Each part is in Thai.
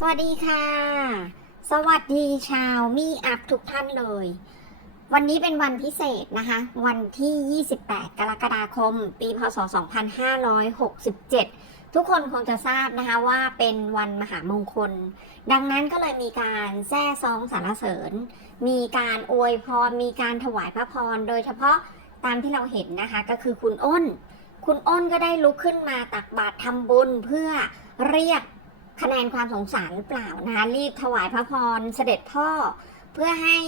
สวัสดีค่ะ สวัสดีชาวมีอัพทุกท่านเลย วันนี้เป็นวันพิเศษนะคะ วันที่ 28 กรกฎาคม ปีพศ 2567 ทุกคนคงจะทราบนะคะว่าเป็นวันมหามงคล ดังนั้นก็เลยมีการแซ่ซองสรรเสริญ มีการอวยพร มีการถวายพระพร โดยเฉพาะตามที่เราเห็นนะคะก็คือคุณอ้น คุณอ้นก็ได้ลุกขึ้นมาตักบาตรทำบุญเพื่อเรียก คะแนนความสงสารหรือเปล่านะคะรีบถวายพระพรเสด็จพ่อเพื่อให้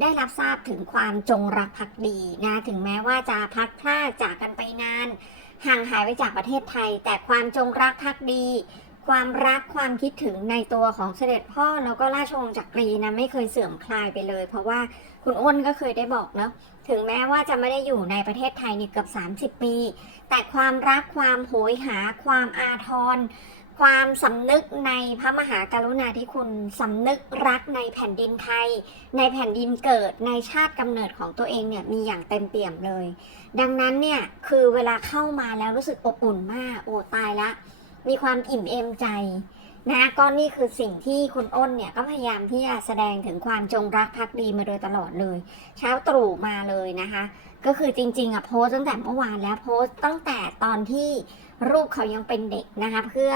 ได้รับทราบถึงความจงรักภักดีนะถึงแม้ว่าจะพัดพรากจากกันไปนาน ห่างหายไปจากประเทศไทย แต่ความจงรักภักดี ความรักความคิดถึงในตัวของเสด็จพ่อแล้วก็ราชวงศ์จักรีนะไม่เคยเสื่อมคลายไปเลย เพราะว่าคุณอ้นก็เคยได้บอกเนาะถึงแม้ว่าจะไม่ได้อยู่ในประเทศไทยนี่เกือบ 30 ปี แต่ความรักความโหยหา ความอาทร ความสำนึกในพระมหากรุณาธิคุณสำนึกรักในแผ่นดินไทย ในแผ่นดินเกิดในชาติกำเนิดของตัวเองเนี่ยมีอย่างเต็มเปี่ยมเลย ดังนั้นเนี่ยคือเวลาเข้ามาแล้วรู้สึกอบอุ่นมากโอ้ตายละ มีความอิ่มเอมใจนะก็นี่คือสิ่งที่คุณอ้นเนี่ยก็พยายามที่จะแสดงถึงความจงรักภักดีมาโดยตลอดเลย เช้าตรู่มาเลยนะคะ ก็คือจริงๆอะโพสต์ตั้งแต่เมื่อวานแล้วโพสต์ตั้งแต่ตอนที่ รูปเขายังเป็นเด็กนะคะเพื่อ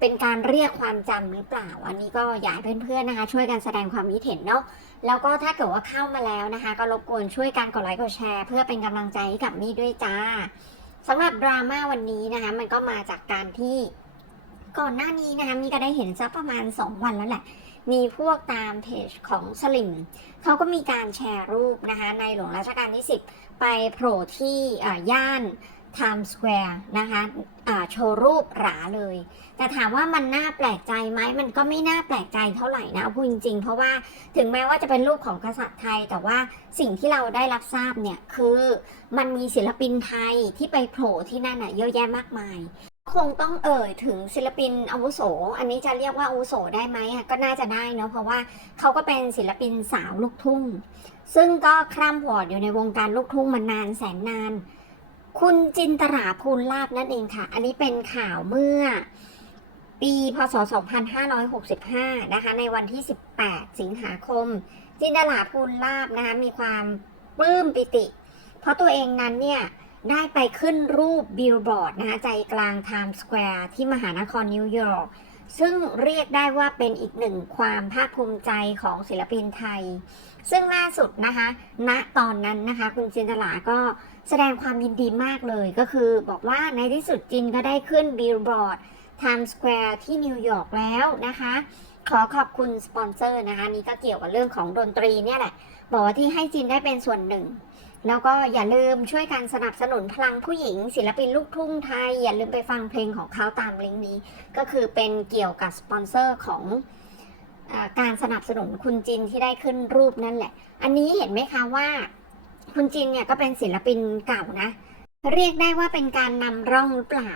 เป็นการเรียกความจำหรือเปล่า อันนี้ก็อยากให้เพื่อนๆนะคะ ช่วยกันแสดงความคิดเห็นเนาะแล้วก็ถ้าเกิดว่าเข้ามาแล้วนะคะ ก็รบกวนช่วยกันกดไลค์กดแชร์ เพื่อเป็นกำลังใจให้กับมี่ด้วยจ้าสำหรับดราม่าวันนี้นะคะ มันก็มาจากการที่ก่อนหน้านี้นะคะมีก็ได้เห็นสักประมาณ 2 วันแล้วแหละ มีพวกตามเพจของสลิมเขาก็มีการแชร์รูปนะคะ ในหลวงรัชกาลที่ 10 ไปโผล่ที่อ่าน ย่าน Times Square นะคะโชว์รูปหราเลย แต่ถามว่ามันน่าแปลกใจไหมมันก็ไม่น่าแปลกใจเท่าไหร่นะพูดจริงๆ เพราะว่าถึงแม้ว่าจะเป็นรูปของกษัตริย์ไทย แต่ว่าสิ่งที่เราได้รับทราบเนี่ย คือมันมีศิลปินไทยที่ไปโผล่ที่นั่นเยอะแยะมากมายคงต้องเอ่ยถึงศิลปินอาวุโส อันนี้จะเรียกว่าอาวุโสได้ไหมก็น่าจะได้เนาะเพราะว่าเขาก็เป็นศิลปินสาวลูกทุ่ง ซึ่งก็คร่ำวอดอยู่ในวงการลูกทุ่งมานานแสนนาน คุณจินตราภูลลาบนั่นเองค่ะ อันนี้เป็นข่าวเมื่อปีพศ 2565 นะคะ ในวันที่ 18 สิงหาคม จินตลาภูลลาบนะคะ มีความปลื้มปิติ เพราะตัวเองนั้นเนี่ย ได้ไปขึ้นรูปบิลบอร์ดนะคะใจกลางไทม์สแควร์ที่มหานครนิวยอร์ก ซึ่งเรียกได้ว่าเป็นอีกหนึ่งความภาคภูมิใจของศิลปินไทย ซึ่งล่าสุดนะคะ ณ ตอนนั้นนะคะ คุณจินตลาก็ แสดงความยินดีมากเลยก็คือบอกว่าในที่สุดจินก็ได้ขึ้นบิลบอร์ด Times Square ที่นิวยอร์กแล้วนะคะ ขอขอบคุณสปอนเซอร์นะคะ นี่ก็เกี่ยวกับเรื่องของดนตรีเนี่ยแหละ บอกว่าที่ให้จินได้เป็นส่วนหนึ่ง แล้วก็อย่าลืมช่วยกันสนับสนุนพลังผู้หญิง ศิลปินลูกทุ่งไทย อย่าลืมไปฟังเพลงของเขาตามลิงก์นี้ ก็คือเป็นเกี่ยวกับสปอนเซอร์ของอการสนับสนุนคุณจินที่ได้ขึ้นรูปนั่นแหละ อันนี้เห็นไหมคะว่า คุณจินเนี่ยก็เป็นศิลปินเก่านะ เรียกได้ว่าเป็นการนำร่องหรือเปล่า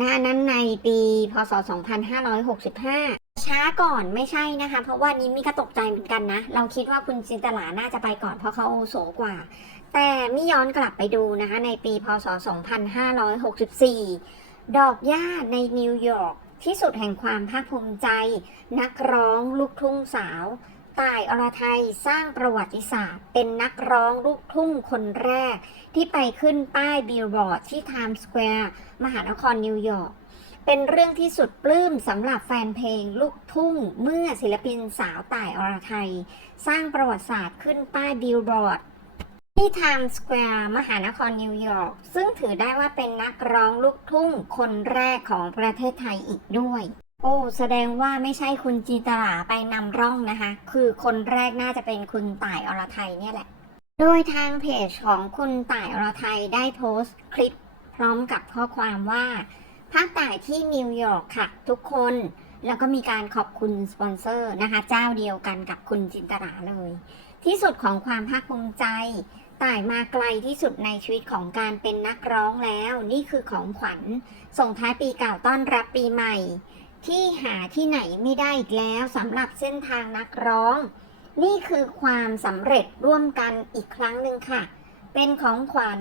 นะนั้นในปีพศ 2565 ช้าก่อนไม่ใช่นะคะ เพราะว่านี้มีก็ตกใจเหมือนกันนะ เราคิดว่าคุณจินตลาน่าจะไปก่อนเพราะเขาอโสกว่า แต่มิย้อนกลับไปดูนะคะ ในปีพศ 2564 ดอกหญ้าในนิวยอร์กที่สุดแห่งความภาคภูมิใจ นักร้องลูกทุ่งสาว ต่ายอรไทยสร้างประวัติศาสตร์ เป็นนักร้องลูกทุ่งคนแรก ที่ไปขึ้นป้ายบิลบอร์ดที่ไทม์สแควร์มหานครนิวยอร์กเป็นเรื่องที่สุดปลื้มสำหรับแฟนเพลงลูกทุ่ง เมื่อศิลปินสาวต่ายอรไทย สร้างประวัติศาสตร์ขึ้นป้ายบิลบอร์ดที่ไทม์สแควร์มหานครนิวยอร์กซึ่งถือได้ว่าเป็นนักร้องลูกทุ่งคนแรกของประเทศไทยอีกด้วย โอ้แสดงว่าไม่ใช่คุณจีตราไปนำร่องนะคะ คือคนแรกน่าจะเป็นคุณต่ายอรไทยเนี่ยแหละ โดยทางเพจของคุณต่ายอรไทยได้โพสต์คลิป พร้อมกับข้อความว่าภาคต่ายที่นิวยอร์กค่ะ ทุกคนแล้วก็มีการขอบคุณสปอนเซอร์นะคะ เจ้าเดียวกันกับคุณจินตราเลย ที่สุดของความภาคภูมิใจ ต่ายมาไกลที่สุดในชีวิตของการเป็นนักร้องแล้ว นี่คือของขวัญส่งท้ายปีเก่าต้อนรับปีใหม่ ที่หาที่ไหนไม่ได้อีกแล้วสำหรับเส้นทางนักร้อง นี่คือความสำเร็จร่วมกันอีกครั้งหนึ่งค่ะ เป็นของขวัญ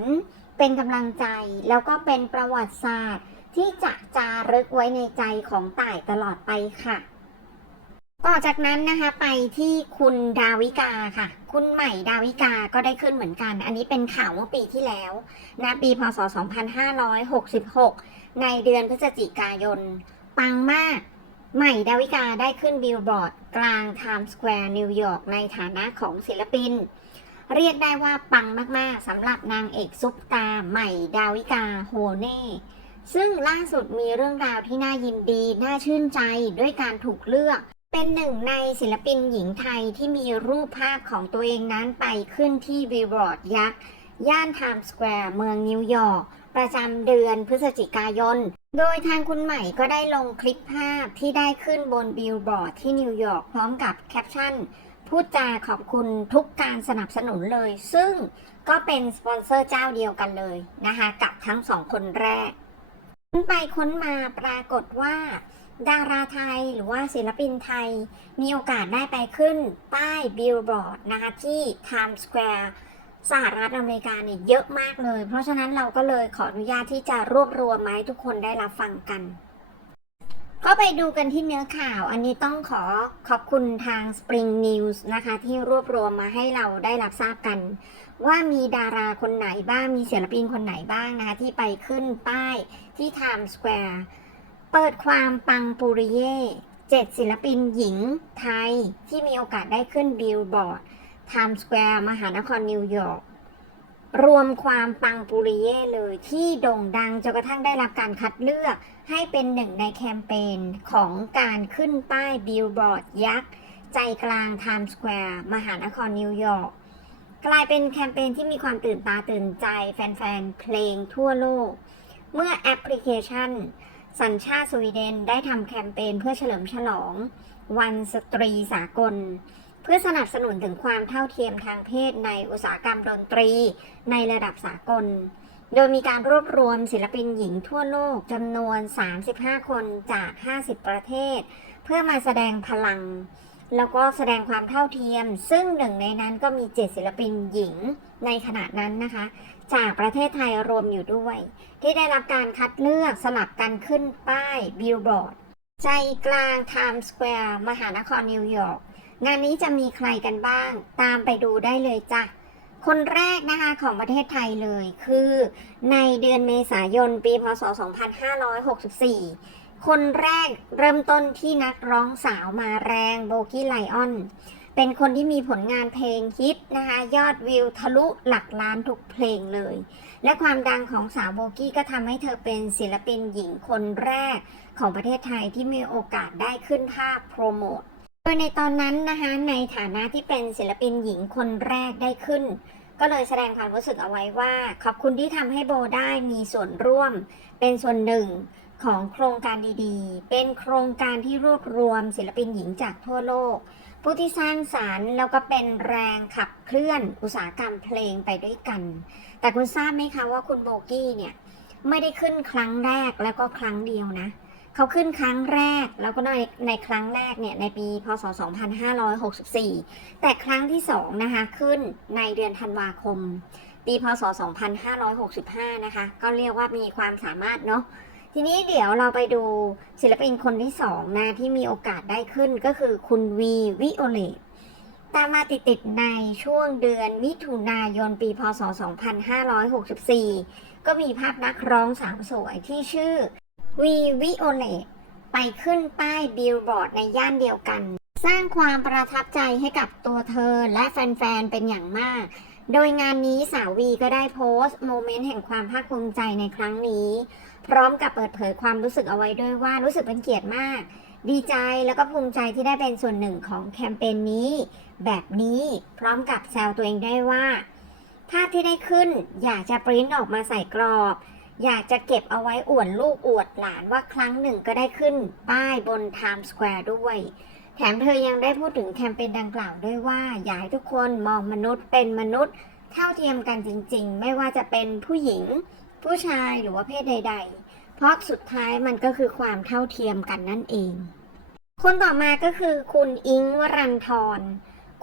เป็นกำลังใจ แล้วก็เป็นประวัติศาสตร์ ที่จะจารึกไว้ในใจของต่ายตลอดไปค่ะ ต่อจากนั้นนะคะไปที่คุณดาวิกาค่ะ คุณใหม่ดาวิกาก็ได้ขึ้นเหมือนกัน อันนี้เป็นข่าวเมื่อปีที่แล้วนะปีพศ 2566 ในเดือนพฤศจิกายน ปังมาก ใหม่ดาวิกาได้ขึ้นบิลบอร์ด กลางไทม์สแควร์นิวยอร์กในฐานะของศิลปิน เรียกได้ว่าปังมากๆสำหรับนางเอกซุปตา ใหม่ดาวิกาโฮเน่ซึ่งล่าสุดมีเรื่องราวที่น่ายินดี น่าชื่นใจด้วยการถูกเลือก เป็นหนึ่งในศิลปินหญิงไทยที่มีรูปภาพของตัวเองนั้นไปขึ้นที่บิลบอร์ดยักษ์ ย่านไทม์สแควร์เมืองนิวยอร์ก ประจำเดือนพฤศจิกายน โดยทางคุณใหม่ก็ได้ลงคลิปภาพที่ได้ขึ้นบนบิลบอร์ดที่นิวยอร์กพร้อมกับแคปชั่นพูดจาขอบคุณทุกการสนับสนุนเลย ซึ่งก็เป็นสปอนเซอร์เจ้าเดียวกันเลยนะคะกับทั้งสองคนแรก ค้นไปค้นมาปรากฏว่า ดาราไทยหรือว่าศิลปินไทย มีโอกาสได้ไปขึ้นป้ายบิลบอร์ดนะคะที่ Times Square สหรัฐอเมริกาเนี่ยเยอะมากเลย เพราะฉะนั้นเราก็เลยขออนุญาตที่จะรวบรวมมาให้ทุกคนได้รับฟังกัน ก็ไปดูกันที่เนื้อข่าว อันนี้ต้องขอขอบคุณทาง Spring News นะคะ ที่รวบรวมมาให้เราได้รับทราบกัน ว่ามีดาราคนไหนบ้าง มีศิลปินคนไหนบ้างนะคะที่ไปขึ้นป้ายที่ Times Square เปิดความปังปุริเย่เจ็ดศิลปินหญิงไทยที่มีโอกาสได้ขึ้นบิลบอร์ด Times Square มหานครนิวยอร์กรวมความปังปุริเย่เลยที่โด่งดังจนกระทั่งได้รับการคัดเลือกให้เป็นหนึ่งในแคมเปญของการขึ้นป้ายบิลบอร์ดยักษ์ ใจกลาง Times Square มหานครนิวยอร์กกลายเป็นแคมเปญที่มีความตื่นตาตื่นใจแฟนๆ เพลงทั่วโลก เมื่อแอปพลิเคชัน สัญชาติสวีเดนได้ทำแคมเปญเพื่อเฉลิมฉลอง วันสตรีสากล เพื่อสนับสนุนถึงความเท่าเทียมทางเพศในอุตสาหกรรมดนตรีในระดับสากล โดยมีการรวบรวมศิลปินหญิงทั่วโลกจำนวน 35 คนจาก 50 ประเทศ เพื่อมาแสดงพลัง แล้วก็แสดงความเท่าเทียม ซึ่งหนึ่งในนั้นก็มี 7 ศิลปินหญิงในขณะนั้นนะคะ จากประเทศไทยรวมอยู่ด้วย ที่ได้รับการคัดเลือกสลับกันขึ้นป้ายบิลบอร์ดใจกลางไทม์สแควร์มหานครนิวยอร์ก งานนี้จะมีใครกันบ้าง ตามไปดูได้เลยจ้ะ คนแรกนะคะของประเทศไทยเลยคือในเดือนเมษายนปีพศ 2564 คนแรกเริ่มต้นที่นักร้องสาวมาแรงโบกี้ไลออนเป็นคนที่มีผลงานเพลงฮิตนะคะยอดวิวทะลุหลักล้านทุกเพลงเลย และความดังของสาวโบกี้ก็ทำให้เธอเป็นศิลปินหญิงคนแรกของประเทศไทยที่มีโอกาสได้ขึ้นภาพโปรโมท โดยในตอนนั้นนะคะในฐานะที่เป็นศิลปินหญิงคนแรกได้ขึ้น ก็เลยแสดงความรู้สึกเอาไว้ว่า ขอบคุณที่ทำให้โบได้มีส่วนร่วม เป็นส่วนหนึ่งของโครงการดีๆ เป็นโครงการที่รวบรวมศิลปินหญิงจากทั่วโลก ผู้ที่สร้างสารรค์แล้วก็เป็นแรงขับเคลื่อนอุตสาหกรรมเพลงไปด้วยกัน แต่คุณทราบไหมคะว่าคุณโบกี้เนี่ยไม่ได้ขึ้นครั้งแรกแล้วก็ครั้งเดียวนะ เขาขึ้นครั้งแรกแล้วก็ในในครั้งแรกเนี่ยในปีพศ 2564 แต่ครั้งที่สองนะคะขึ้นในเดือนธันวาคม ปีพศ 2565 นะคะ ก็เรียกว่ามีความสามารถเนาะทีนี้เดี๋ยวเราไปดูศิลปินคนที่สองนะที่มีโอกาสได้ขึ้นก็คือคุณวีวิโอเลตตามมาติดๆในช่วงเดือนมิถุนายนปีพศ 2564 ก็มีภาพนักร้องสาวสวยที่ชื่อ วีวิโอเลตไปขึ้นป้ายบิลบอร์ดในย่านเดียวกัน สร้างความประทับใจให้กับตัวเธอและแฟนๆ เป็นอย่างมาก โดยงานนี้สาววีก็ได้โพสต์โมเมนต์แห่งความภาคภูมิใจในครั้งนี้ พร้อมกับเปิดเผยความรู้สึกเอาไว้ด้วยว่ารู้สึกเป็นเกียรติมาก ดีใจแล้วก็ภูมิใจที่ได้เป็นส่วนหนึ่งของแคมเปญนี้ แบบนี้พร้อมกับแซวตัวเองได้ว่าภาพที่ได้ขึ้นอยากจะปริ้นออกมาใส่กรอบ อยากจะเก็บเอาไว้อวดลูกอวดหลานว่าครั้งหนึ่งก็ได้ขึ้นป้ายบน Times Square ด้วย แถมเธอยังได้พูดถึงแคมเปญดังกล่าวด้วยว่า อยากให้ทุกคนมองมนุษย์เป็นมนุษย์ เท่าเทียมกันจริง ๆ ไม่ว่าจะเป็นผู้หญิง ผู้ชายหรือว่าเพศใด ๆ เพราะสุดท้ายมันก็คือความเท่าเทียมกันนั่นเอง คนต่อมาก็คือคุณอิงวรันทร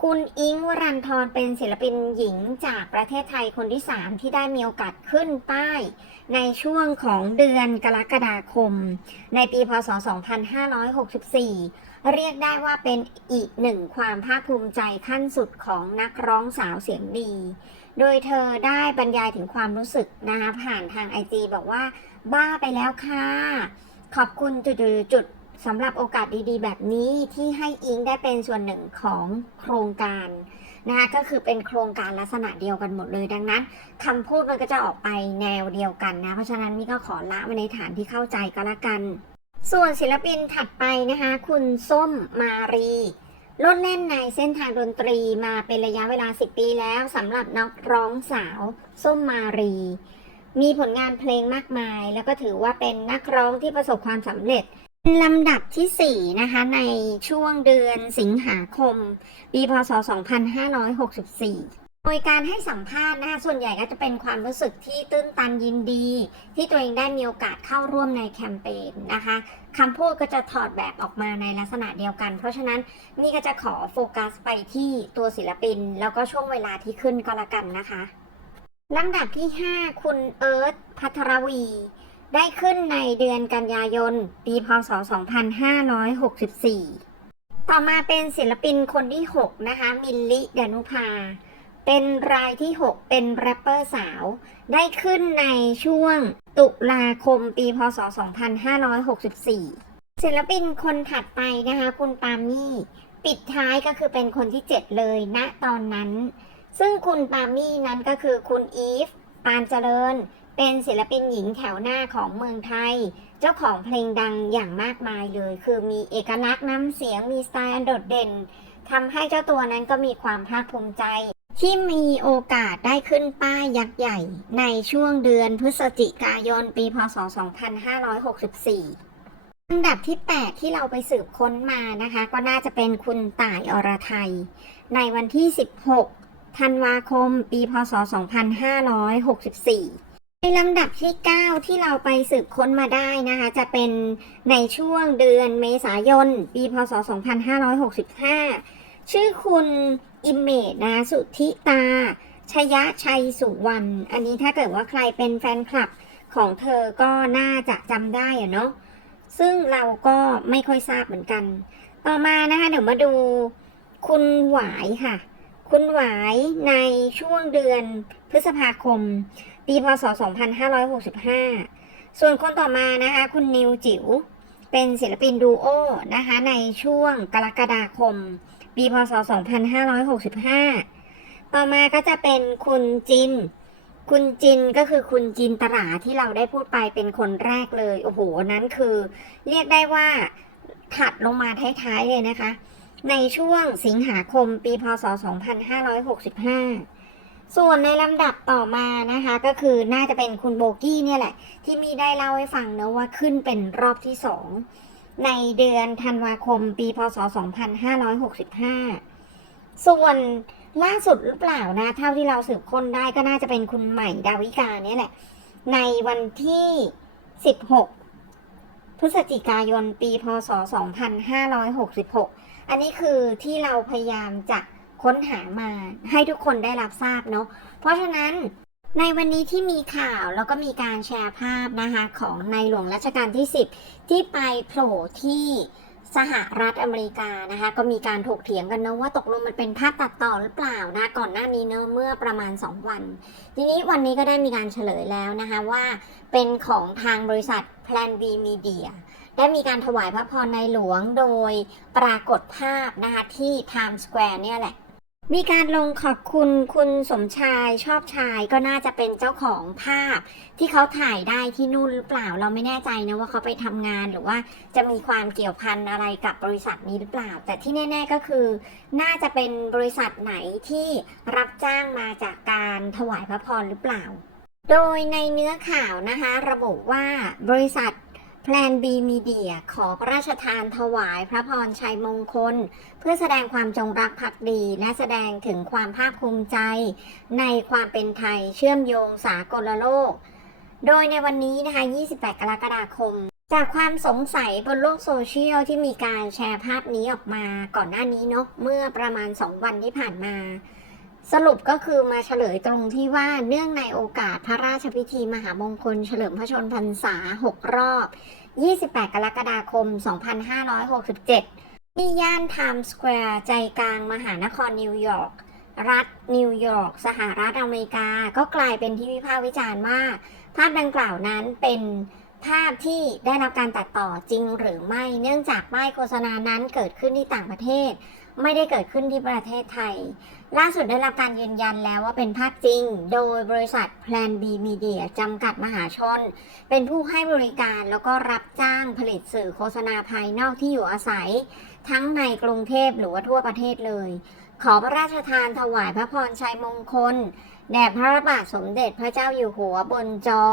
คุณอิงวรันทรเป็นศิลปินหญิงจากประเทศไทยคนที่ 3 ที่ได้มีโอกาสขึ้นป้าย ในช่วงของเดือนกรกฎาคม ในปีพศ 2564 เรียกได้ว่าเป็นอีกหนึ่งความภาคภูมิใจขั้นสุดของนักร้องสาวเสียงดี โดยเธอได้บรรยายถึงความรู้สึกนะคะผ่านทางไอจีบอกว่า บ้าไปแล้วค่ะ ขอบคุณจุดๆๆสำหรับโอกาสดีๆ แบบนี้ที่ให้อิงได้เป็นส่วนหนึ่งของโครงการ นะคะก็คือเป็นโครงการลักษณะเดียวกันหมดเลยดังนั้นคำพูดมันก็จะออกไปแนวเดียวกันนะเพราะฉะนั้นนี่ก็ขอละไว้ในฐานที่เข้าใจก็แล้วกัน ส่วนศิลปินถัดไปนะคะ คุณส้มมารีลดแล่นในเส้นทางดนตรีมาเป็นระยะเวลา 10 ปีแล้วสำหรับนักร้องสาวส้มมารี มีผลงานเพลงมากมาย แล้วก็ถือว่าเป็นนักร้องที่ประสบความสำเร็จ ลำดับที่ 4 นะคะ ในช่วงเดือนสิงหาคม ปีพศ 2564 โดยการให้สัมภาษณ์นะคะส่วนใหญ่ก็จะเป็นความรู้สึกที่ตื้นตันยินดี ที่ตัวเองได้มีโอกาสเข้าร่วมในแคมเปญนะคะคำพูดก็จะถอดแบบออกมาในลักษณะเดียวกัน เพราะฉะนั้นนี่ก็จะขอโฟกัสไปที่ตัวศิลปิน แล้วก็ช่วงเวลาที่ขึ้นก็แล้วกันนะคะลำดับที่ 5 คุณเอิร์ธพัทรวี ได้ขึ้นในเดือนกันยายน ปีพศ 2564 ต่อมาเป็นศิลปินคนที่ 6 นะคะ มิลลิดานุภา เป็นรายที่ 6 เป็นแรปเปอร์สาว ได้ขึ้นในช่วงตุลาคมปีพศ 2564 ศิลปินคนถัดไปนะคะ คุณปามี่ปิดท้ายก็คือเป็นคนที่ 7 เลยณตอนนั้น ซึ่งคุณปามี่นั้นก็คือคุณอีฟ ปานเจริญ เป็นศิลปินหญิงแถวหน้าของเมืองไทย เจ้าของเพลงดังอย่างมากมายเลย คือมีเอกลักษณ์น้ำเสียงมีสไตล์อันโดดเด่นทำให้เจ้าตัวนั้นก็มีความภาคภูมิใจ ที่มีโอกาสได้ขึ้นป้ายยักษ์ใหญ่ ในช่วงเดือนพฤศจิกายนปีพศ 2564อันดับที่ 8 ที่เราไปสืบค้นมานะคะ ก็น่าจะเป็นคุณต่ายอรไทย ในวันที่ 16 ธันวาคม ปี พศ 2564 ในลำดับที่ 9 ที่เราไปสืบค้นมาได้นะคะ จะเป็นในช่วงเดือนเมษายน ปีพศ 2565 ชื่อคุณอิมเมจนะสุธิตา ชยะชัยสุวรรณอันนี้ถ้าเกิดว่าใครเป็นแฟนคลับของเธอก็น่าจะจำได้อะเนาะซึ่งเราก็ไม่ค่อยทราบเหมือนกัน ต่อมานะคะ เดี๋ยวมาดูคุณหวายค่ะ คุณหวายในช่วงเดือนพฤษภาคม ปีพศ 2565 ส่วนคนต่อมานะคะคุณนิวจิ๋วเป็นศิลปินดูโอนะคะในช่วงกรกฎาคม ปีพศ 2565 ต่อมาก็จะเป็นคุณจิน คุณจินก็คือคุณจินตราที่เราได้พูดไปเป็นคนแรกเลย โอ้โห นั้นคือ เรียกได้ว่าถัดลงมาท้ายๆเลยนะคะ ในช่วงสิงหาคมปีพศ 2565 ส่วนในลำดับต่อมานะคะก็คือน่าจะเป็นคุณโบกี้เนี่ยแหละ ที่มีได้เล่าให้ฟังนะว่าขึ้นเป็นรอบที่สองในเดือนธันวาคมปีพศ 2565 ส่วนล่าสุดหรือเปล่านะ เท่าที่เราสืบค้นได้ก็น่าจะเป็นคุณใหม่ดาวิกาเนี่ยแหละ ในวันที่ 16 พฤศจิกายนปีพศ 2566 อันนี้คือที่เราพยายามจะ ค้นหามาให้ทุกคนได้รับทราบเนาะเพราะฉะนั้นในวันนี้ที่มีข่าวแล้วก็มีการแชร์ภาพนะคะของในหลวงรัชกาลที่ 10 ที่ไปโผล่ที่สหรัฐอเมริกานะคะก็มีการถกเถียงกันเนาะว่าตกลงมันเป็นภาพตัดต่อหรือเปล่านะก่อนหน้านี้เนอะเมื่อประมาณ 2 วัน ทีนี้วันนี้ก็ได้มีการเฉลยแล้วนะคะว่าเป็นของทางบริษัท Plan B Media ได้มีการถวายพระพรในหลวงโดยปรากฏภาพนะคะที่ Times Square เนี่ยแหละ มีการลงขอบคุณคุณสมชายชอบชายก็น่าจะเป็นเจ้าของภาพ ที่เขาถ่ายได้ที่นู่นหรือเปล่าเราไม่แน่ใจนะว่าเขาไปทำงานหรือว่าจะมีความเกี่ยวพันอะไรกับบริษัทนี้หรือเปล่า แต่ที่แน่ ๆก็คือ น่าจะเป็นบริษัทไหนที่รับจ้างมาจากการถวายพระพรหรือเปล่า โดยในเนื้อข่าวนะคะ ระบุว่าบริษัท Plan B Media ขอพระราชทานถวายพระพรชัยมงคล เพื่อแสดงความจงรักภักดี และแสดงถึงความภาคภูมิใจ ในความเป็นไทยเชื่อมโยงสากลโลก โดยในวันนี้นะคะ 28 กรกฎาคม จากความสงสัยบนโลกโซเชียลที่มีการแชร์ภาพนี้ออกมาก่อนหน้านี้เนาะเมื่อประมาณ 2 วันที่ผ่านมาสรุปก็คือมาเฉลยตรงที่ว่าเนื่องในโอกาสพระราชพิธีมหามงคล เฉลิมพระชนมพรรษา 6 รอบ 28 กรกฎาคม 2567 ที่ย่านไทม์สแควร์ใจกลางมหานครนิวยอร์กรัฐนิวยอร์กสหรัฐอเมริกา ก็กลายเป็นที่วิพากษ์วิจารณ์ว่า ภาพดังกล่าวนั้นเป็นภาพที่ได้รับการตัดต่อจริงหรือไม่เนื่องจากป้ายโฆษณานั้นเกิดขึ้นที่ต่างประเทศ ไม่ได้เกิดขึ้นที่ประเทศไทย ล่าสุดได้รับการยืนยันแล้วว่าเป็นภาพจริง โดยบริษัท Plan B Media จำกัดมหาชน เป็นผู้ให้บริการแล้วก็รับจ้างผลิตสื่อโฆษณาภายนอกที่อยู่อาศัย ทั้งในกรุงเทพหรือว่าทั่วประเทศเลย ขอพระราชทานถวายพระพรชัยมงคล แด่พระบาทสมเด็จพระเจ้าอยู่หัวบนจอ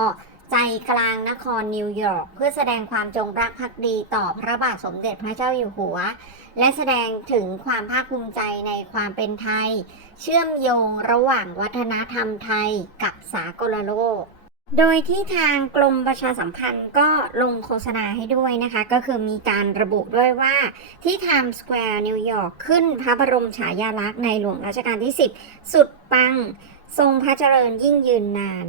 ใจกลางนครนิวยอร์กเพื่อแสดงความจงรักภักดีต่อพระบาทสมเด็จพระเจ้าอยู่หัว และแสดงถึงความภาคภูมิใจในความเป็นไทย เชื่อมโยงระหว่างวัฒนธรรมไทยกับสากลโลก โดยที่ทางกรมประชาสัมพันธ์ก็ลงโฆษณาให้ด้วยนะคะ ก็คือมีการระบุด้วยว่าที่ไทม์สแควร์นิวยอร์กขึ้นพระบรมฉายาลักษณ์ในหลวงรัชกาลที่ 10 สุดปัง ทรงพระเจริญยิ่งยืนนาน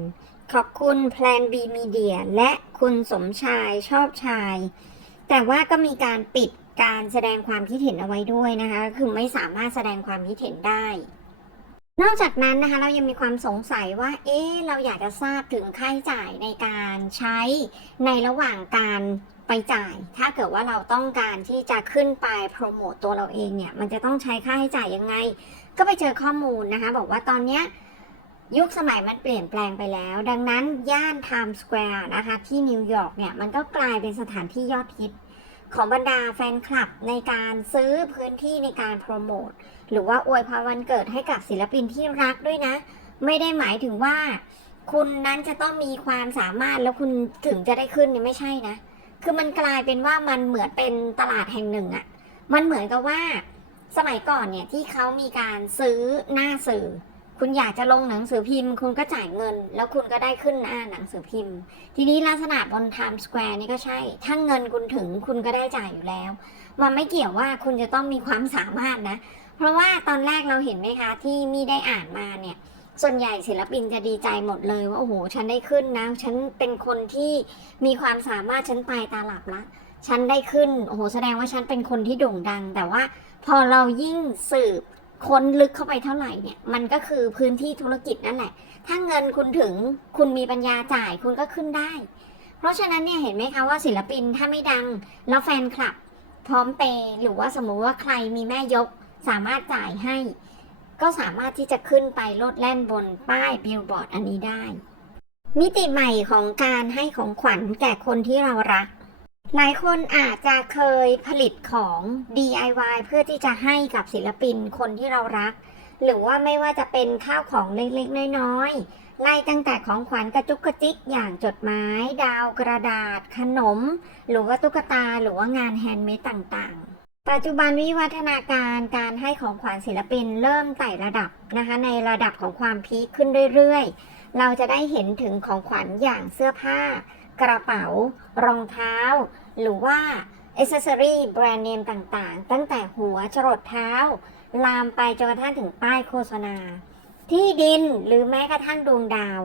ขอบคุณ Plan B Media และคุณสมชายชอบชาย แต่ว่าก็มีการปิดการแสดงความคิดเห็นเอาไว้ด้วยนะคะ คือไม่สามารถแสดงความคิดเห็นได้ นอกจากนั้นนะคะ เรายังมีความสงสัยว่า เอ๊ะเราอยากจะทราบถึงค่าใช้จ่ายในการใช้ในระหว่างการไปจ่าย ถ้าเกิดว่าเราต้องการที่จะขึ้นไปโปรโมตตัวเราเองเนี่ย มันจะต้องใช้ค่าใช้จ่ายยังไง ก็ไปเจอข้อมูลนะคะ บอกว่าตอนเนี้ย ยุคสมัยมันเปลี่ยนแปลงไปแล้ว ดังนั้นย่านไทม์สแควร์นะคะที่นิวยอร์กเนี่ย มันก็กลายเป็นสถานที่ยอดฮิตของบรรดาแฟนคลับในการซื้อพื้นที่ในการโปรโมทหรือว่าอวยพรวันเกิดให้กับศิลปินที่รักด้วยนะ ไม่ได้หมายถึงว่า คุณนั้นจะต้องมีความสามารถแล้วคุณถึงจะได้ขึ้นเนี่ยไม่ใช่นะ คือมันกลายเป็นว่ามันเหมือนเป็นตลาดแห่งหนึ่งอะมันเหมือนกับว่า สมัยก่อนเนี่ยที่เขามีการซื้อหน้าสื่อ คุณอยากจะลงหนังสือพิมพ์ คุณก็จ่ายเงิน แล้วคุณก็ได้ขึ้นหน้าหนังสือพิมพ์ ทีนี้ลักษณะบนไทม์สแควร์นี่ก็ใช่ ถ้าเงินคุณถึงคุณก็ได้จ่ายอยู่แล้ว มันไม่เกี่ยวว่าคุณจะต้องมีความสามารถนะ เพราะว่าตอนแรกเราเห็นไหมคะที่มีได้อ่านมาเนี่ยส่วนใหญ่ศิลปินจะดีใจหมดเลยว่าโอ้โหฉันได้ขึ้นนะฉันเป็นคนที่มีความสามารถฉันไปตาหลับละฉันได้ขึ้นโอ้โหแสดงว่าฉันเป็นคนที่โด่งดัง แต่ว่าพอเรายิ่งสืบ ค้นลึกเข้าไปเท่าไหร่เนี่ยมันก็คือพื้นที่ธุรกิจนั่นแหละ ถ้าเงินคุณถึงคุณมีปัญญาจ่ายคุณก็ขึ้นได้ เพราะฉะนั้นเนี่ยเห็นไหมคะว่าศิลปินถ้าไม่ดังแล้วแฟนคลับ พร้อมเปย์หรือว่าสมมุติว่าใครมีแม่ยกสามารถจ่ายให้ ก็สามารถที่จะขึ้นไปโลดแล่นบนป้ายบิลบอร์ดอันนี้ได้ มิติใหม่ของการให้ของขวัญแก่คนที่เรารัก หลายคนอาจจะเคยผลิตของ DIY เพื่อที่จะให้กับศิลปินคนที่เรารัก หรือว่าไม่ว่าจะเป็นข้าวของเล็กๆ น้อยๆ ไล่ตั้งแต่ของขวัญกระจุกกระจิกอย่างจดหมาย ดาวกระดาษ ขนม หรือว่าตุ๊กตาหรือว่างานแฮนด์เมดต่างๆปัจจุบันวิวัฒนาการการให้ของขวัญศิลปินเริ่มไต่ระดับนะคะในระดับของความพีคขึ้นเรื่อยๆ เราจะได้เห็นถึงของขวัญอย่างเสื้อผ้า กระเป๋ารองเท้า หรือว่าอ c เซอรี่แบรนด์เนมต่างๆ ตั้งแต่หัวจรดเท้า ลามไปจนกระทั่งถึงป้ายโฆษณา ที่ดินหรือแม้กระทั่งดวงดาว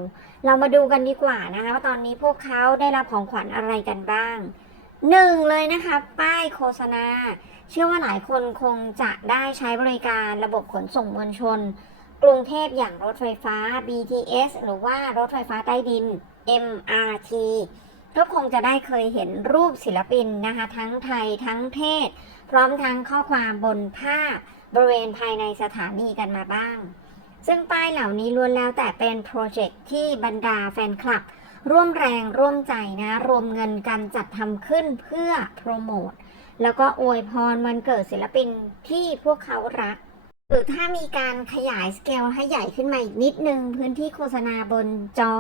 เรามาดูกันดีกว่านะคะว่าตอนนี้พวกเขาได้รับของขวัญอะไรกันบ้างหนึ่งเลยนะคะป้ายโฆษณา เชื่อว่าหลายคนคงจะได้ใช้บริการระบบขนส่งมวลชน กรุงเทพอย่างรถไฟฟ้า BTS หรือว่ารถไฟฟ้าใต้ดิน MRT ก็คงจะได้เคยเห็นรูปศิลปินนะคะ ทั้งไทยทั้งเทศ พร้อมทั้งข้อความบนภาพบริเวณภายในสถานีกันมาบ้าง ซึ่งป้ายเหล่านี้ล้วนแล้วแต่เป็นโปรเจกต์ที่บรรดาแฟนคลับ ร่วมแรงร่วมใจนะ รวมเงินกันจัดทำขึ้นเพื่อโปรโมทแล้วก็อวยพรวันเกิดศิลปินที่พวกเขารัก รือถ้ามีการขยายสเกลให้ใหญ่ขึ้นมาอีกนิดนึง พื้นที่โฆษณาบนจอ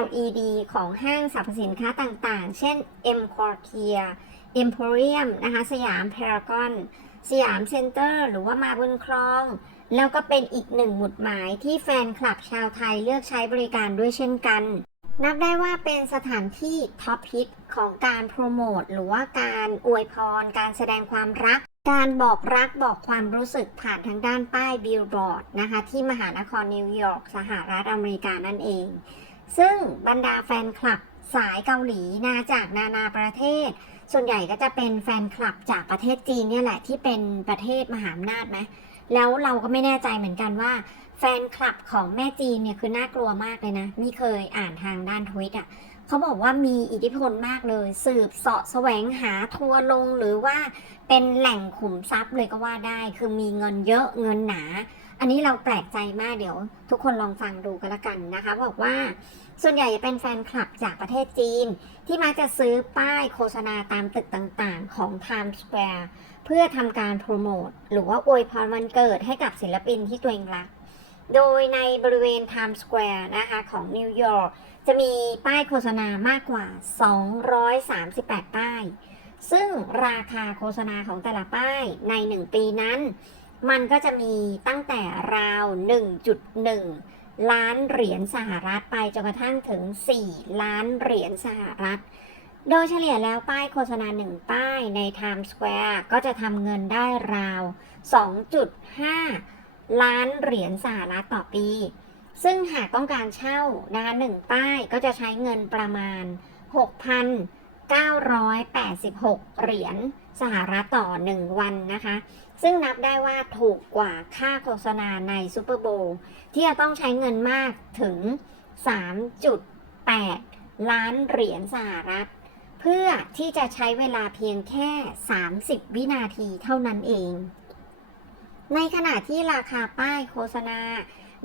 LED ของห้างสรรพสินค้าต่างๆ เช่น M Quartier Emporium นะคะ สยามพารากอน สยามเซ็นเตอร์ หรือว่ามาบุญครอง แล้วก็เป็นอีกหนึ่งหมุดหมายที่แฟนคลับชาวไทยเลือกใช้บริการด้วยเช่นกัน นับได้ว่าเป็นสถานที่ท็อปฮิตของการโปรโมท หรือว่าการอวยพร การแสดงความรัก การบอกรักบอกความรู้สึกผ่านทางด้านป้ายบิลบอร์ดนะคะ ที่มหานครนิวยอร์กสหรัฐอเมริกานั่นเอง ซึ่งบรรดาแฟนคลับสายเกาหลีนาจากนานาประเทศ ส่วนใหญ่ก็จะเป็นแฟนคลับจากประเทศจีนเนี่ยแหละที่เป็นประเทศมหาอำนาจไหมแล้วเราก็ไม่แน่ใจเหมือนกันว่า แฟนคลับของแม่จีนเนี่ยคือน่ากลัวมากเลยนะ นี่เคยอ่านทางด้านทวิตอะ เขาบอกว่ามีอิทธิพลมากเลย สืบเสาะแสวงหาทัวร์ลงหรือว่าเป็นแหล่งขุมทรัพย์เลยก็ว่าได้ คือมีเงินเยอะเงินหนา อันนี้เราแปลกใจมากเดี๋ยว ทุกคนลองฟังดูกันละกันนะคะ บอกว่าส่วนใหญ่จะเป็นแฟนคลับจากประเทศจีน ที่มักจะซื้อป้ายโฆษณาตามตึกต่างๆ ของ Times Square เพื่อทำการโปรโมทหรือว่าอวยพรวันเกิดให้กับศิลปินที่ตัวเองรัก โดยในบริเวณ Times Square นะคะของนิวยอร์กจะมีป้ายโฆษณามากกว่า 238 ป้าย ซึ่งราคาโฆษณาของแต่ละป้ายใน 1 ปีนั้น มันก็จะมีตั้งแต่ราว 1.1 ล้านเหรียญสหรัฐไปจนกระทั่งถึง 4 ล้านเหรียญสหรัฐ โดยเฉลี่ยแล้วป้ายโฆษณา 1 ป้ายใน Times Square ก็จะทำเงินได้ราว 2.5 ล้านเหรียญสหรัฐต่อปี ซึ่งหากต้องการเช่านะคะหนึ่งป้ายก็จะใช้เงินประมาณ 6,986 เหรียญสหรัฐต่อ 1 วันนะคะ ซึ่งนับได้ว่าถูกกว่าค่าโฆษณาในซูเปอร์โบว์ที่จะต้องใช้เงินมากถึง 3.8 ล้านเหรียญสหรัฐ เพื่อที่จะใช้เวลาเพียงแค่ 30 วินาทีเท่านั้นเอง ในขณะที่ราคาป้ายโฆษณา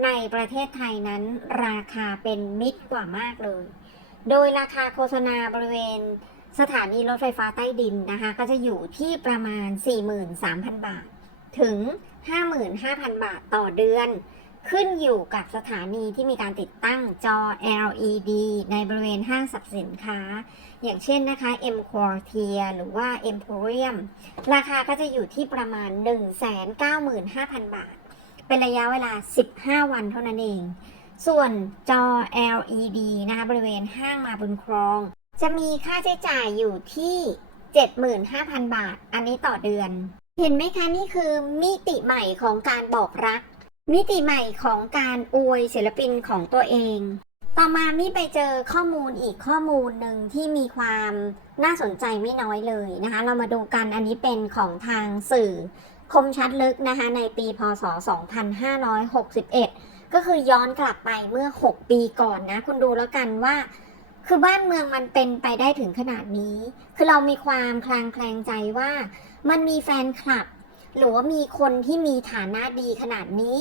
ในประเทศไทยนั้นราคาเป็นมิตรกว่ามากเลย โดยราคาโฆษณาบริเวณสถานีรถไฟฟ้าใต้ดินนะคะ ก็จะอยู่ที่ประมาณ 43,000 บาท ถึง 55,000 บาทต่อเดือน ขึ้นอยู่กับสถานีที่มีการติดตั้งจอ LED ในบริเวณห้างสรรพสินค้า อย่างเช่นนะคะ M Quartier หรือว่า Emporium ราคาก็จะอยู่ที่ประมาณ 195,000 บาท เป็นระยะเวลา 15 วันเท่านั้นเอง ส่วนจอ LED นะคะบริเวณห้างมาบุญครอง จะมีค่าใช้จ่ายอยู่ที่ 75,000 บาท อันนี้ต่อเดือน เห็นไหมคะนี่คือมิติใหม่ของการบอกรัก มิติใหม่ของการอวยศิลปินของตัวเอง ต่อมามิไปเจอข้อมูลอีกข้อมูลหนึ่งที่มีความน่าสนใจไม่น้อยเลยนะคะ เรามาดูกันอันนี้เป็นของทางสื่อคมชัดลึกนะคะในปีพศ 2561 ก็คือย้อนกลับไปเมื่อ 6 ปีก่อนนะ คุณดูแล้วกันว่า คือบ้านเมืองมันเป็นไปได้ถึงขนาดนี้ คือเรามีความคลางแคลงใจว่ามันมีแฟนคลับ หรือว่ามีคนที่มีฐานะดีขนาดนี้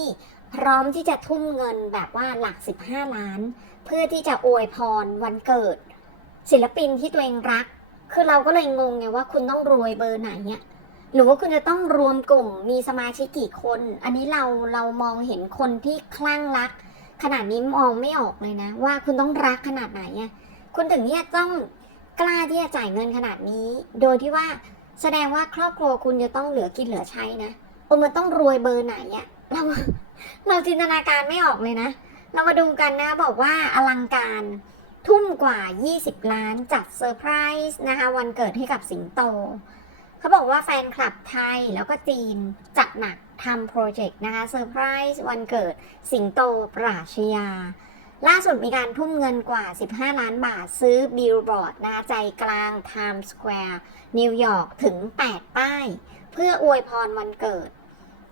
พร้อมที่จะทุ่มเงินแบบว่าหลัก 15 ล้าน เพื่อที่จะอวยพรวันเกิด ศิลปินที่ตัวเองรัก คือเราก็เลยงงไงว่าคุณต้องรวยเบอร์ไหนเนี่ยหรือว่าคุณจะต้องรวมกลุ่มมีสมาชิกกี่คน อันนี้เราเรามองเห็นคนที่คลั่งรัก ขนาดนี้มองไม่ออกเลยนะ ว่าคุณต้องรักขนาดไหนอะคุณถึงเนี่ยต้องกล้าที่จะจ่ายเงินขนาดนี้ โดยที่ว่า แสดงว่าครอบครัวคุณจะต้องเหลือกินเหลือใช้นะโอ้มันต้องรวยเบอร์ไหนอะเราเราจินตนาการไม่ออกเลยนะ เรามาดูกันนะบอกว่าอลังการทุ่มกว่า 20 ล้านจัดเซอร์ไพรส์นะคะ วันเกิดให้กับสิงโต เขาบอกว่าแฟนคลับไทยแล้วก็จีนจัดหนักทำโปรเจกต์นะคะเซอร์ไพรส์วันเกิดสิงโตปราชญา ล่าสุดมีการทุ่มเงินกว่า 15 ล้านบาทซื้อบิลบอร์ดนะคะใจกลาง Times Square นิวยอร์กถึง 8 ป้าย เพื่ออวยพรวันเกิด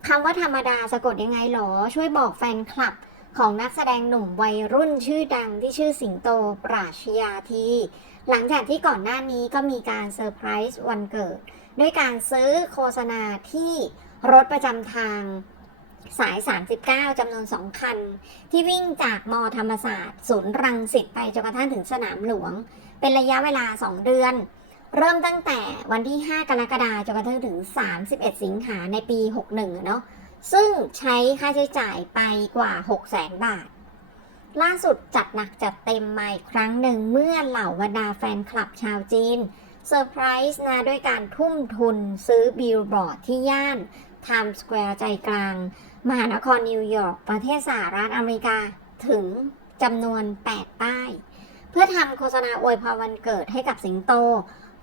คำว่าธรรมดาสะกดยังไงหรอ ช่วยบอกแฟนคลับของนักแสดงหนุ่มวัยรุ่นชื่อดังที่ชื่อสิงโตปราชญาที หลังจากที่ก่อนหน้านี้ก็มีการเซอร์ไพรส์วันเกิด ด้วยการซื้อโฆษณาที่รถประจำทาง สาย 39 จำนวน 2 คัน ที่วิ่งจากมอธรรมศาสตร์ ศูนย์รังสิตไปจนกระทั่งถึงสนามหลวง เป็นระยะเวลา 2 เดือน เริ่มตั้งแต่วันที่ 5 กรกฎาคมจนกระทั่งถึง 31 สิงหาในปี 61 เนาะซึ่งใช้ค่าใช้จ่ายไปกว่า 6 0แสนบาท ล่าสุดจัดหนักจัดเต็มมาอีกครั้งหนึ่งเมื่อเหล่าบรรดาแฟนคลับชาวจีนเซอร์ไพรส์นะด้วยการทุ่มทุนซื้อบิลบอร์ดที่ย่าน Times Square ใจกลาง มหานครนิวยอร์กประเทศสหรัฐอเมริกาถึงจำนวน 8 ป้าย เพื่อทำโฆษณาอวยพรวันเกิดให้กับสิงโต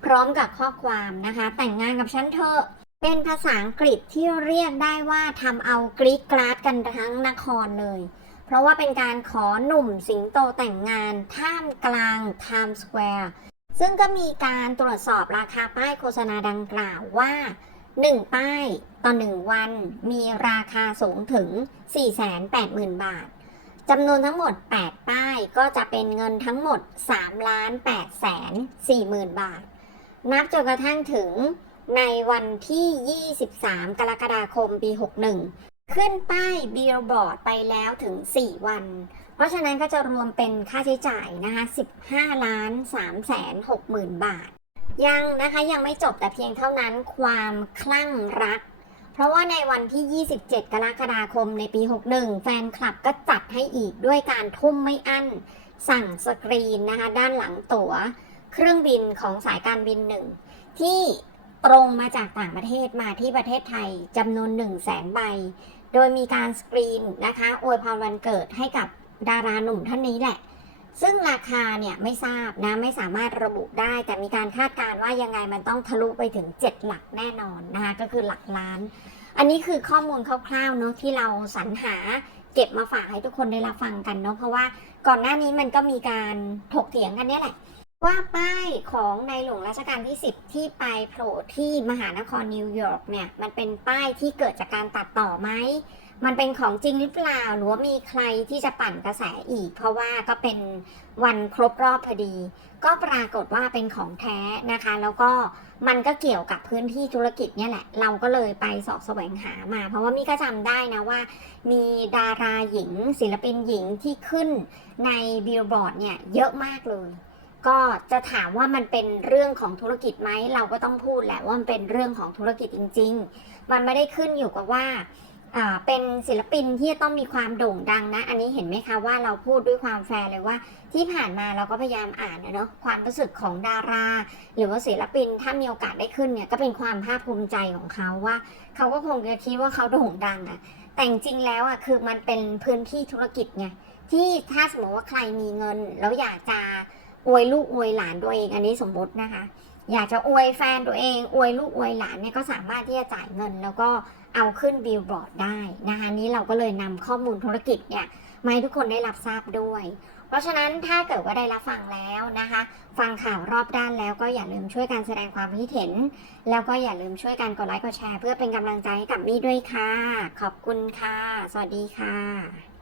พร้อมกับข้อความนะคะ แต่งงานกับฉันเถอะเป็นภาษาอังกฤษที่เรียกได้ว่าทำเอากรี๊ดกราดกันทั้งนครเลย เพราะว่าเป็นการขอหนุ่มสิงโตแต่งงานท่ามกลางไทม์สแควร์ซึ่งก็มีการตรวจสอบราคาป้ายโฆษณาดังกล่าวว่า 1 ป้าย ต่อ 1 วันมีราคาสูงถึง 480,000 บาทจำนวนทั้งหมด 8 ป้ายก็จะเป็นเงินทั้งหมด3ล้าน8แสน40,000 บาท นับจนกระทั่งถึงในวันที่ 23 กรกฎาคม ปี 61 ขึ้นป้ายบิลบอร์ดไปแล้วถึง 4 วัน เพราะฉะนั้นก็จะรวมเป็นค่าใช้จ่ายนะคะ15ล้าน3แสน60,000 บาท ยังนะคะยังไม่จบแต่เพียงเท่านั้นความคลั่งรัก เพราะว่าในวันที่ 27 กรกฎาคมในปี 61 แฟนคลับก็จัดให้อีกด้วยการทุ่มไม่อั้น สั่งสกรีนนะคะ ด้านหลังตั๋ว เครื่องบินของสายการบินหนึ่ง ที่ตรงมาจากต่างประเทศมาที่ประเทศไทยจำนวน 1 0 0 0 0แสนใบ โดยมีการสกรีนนะคะอวยพรวันเกิดให้กับดาราหนุ่มท่านนี้แหละ ซึ่งราคาเนี่ยไม่ทราบนะไม่สามารถระบุได้ แต่มีการคาดการณ์ว่ายังไงมันต้องทะลุไปถึง 7 หลักแน่นอนนะคะก็คือหลักล้าน อันนี้คือข้อมูลคร่าวๆเนอะที่เราสรรหาเก็บมาฝากให้ทุกคนได้รับฟังกันเนาะเพราะว่าก่อนหน้านี้มันก็มีการถกเถียงกันเนี่ยแหละ ว่าป้ายของในหลวงรัชกาลที่ 10 ที่ไปโผล่ที่มหานครนิวยอร์กเนี่ยมันเป็นป้ายที่เกิดจากการตัดต่อไหม มันเป็นของจริงหรือเปล่าหรือว่ามีใครที่จะปั่นกระแสอีก เพราะว่าก็เป็นวันครบรอบพอดี ก็ปรากฏว่าเป็นของแท้นะคะ แล้วก็มันก็เกี่ยวกับพื้นที่ธุรกิจเนี่ยแหละ เราก็เลยไปสอบแสวงหามา เพราะว่ามีก็จำได้นะว่า มีดาราหญิง ศิลปินหญิงที่ขึ้นในบิลบอร์ดเนี่ยเยอะมากเลยก็จะถามว่ามันเป็นเรื่องของธุรกิจไหมเราก็ต้องพูดแหละว่ามันเป็นเรื่องของธุรกิจจริง ๆ มันไม่ได้ขึ้นอยู่กับว่า เป็นศิลปินที่จะต้องมีความโด่งดังนะ อันนี้เห็นไหมคะว่าเราพูดด้วยความแฟร์เลยว่า ที่ผ่านมาเราก็พยายามอ่านนะเนาะความรู้สึกของดารา หรือว่าศิลปินถ้ามีโอกาสได้ขึ้นเนี่ยก็เป็นความภาคภูมิใจของเขาว่า เขาก็คงจะคิดว่าเขาโด่งดังอะแต่จริงแล้วอะคือมันเป็นพื้นที่ธุรกิจไงที่ถ้าสมมติว่าใครมีเงิน แล้วอยากจะอวยลูกอวยหลานตัวเองอันนี้สมมตินะคะ อยากจะอวยแฟนตัวเองอวยลูกอวยหลานเนี่ยก็สามารถที่จะจ่ายเงินแล้วก็ เอาขึ้นบิลบอร์ดได้นะคะนี้เราก็เลยนำข้อมูลธุรกิจเนี่ยมาให้ทุกคนได้รับทราบด้วย เพราะฉะนั้นถ้าเกิดว่าได้รับฟังแล้วนะคะ ฟังข่าวรอบด้านแล้วก็อย่าลืมช่วยกันแสดงความคิดเห็น แล้วก็อย่าลืมช่วยกันกดไลค์กดแชร์ เพื่อเป็นกำลังใจให้กับมี่ด้วยค่ะ ขอบคุณค่ะ สวัสดีค่ะ